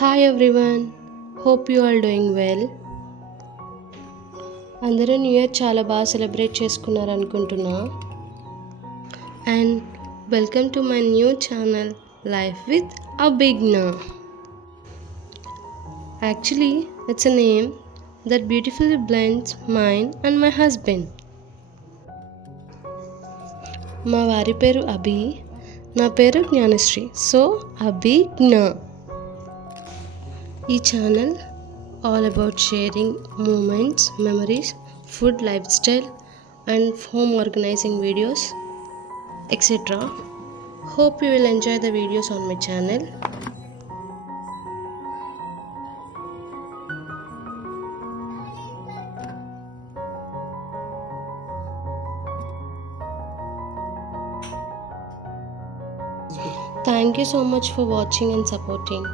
Hi everyone, hope you all doing well. అందరూ new year చాలా బాగా సెలబ్రేట్ చేసుకున్నారు అనుకుంటున్నా. And welcome to my new channel life with Abhigna. Actually it's a name that beautifully blends mine and my husband. మా వారి పేరు అభి, నా పేరు జ్ఞానశ్రీ. సో అభిజ్ఞా. ఈ channel all about sharing moments, memories, food, lifestyle and home organizing videos, etc. Hope you will enjoy the videos on my channel. Thank you so much for watching and supporting.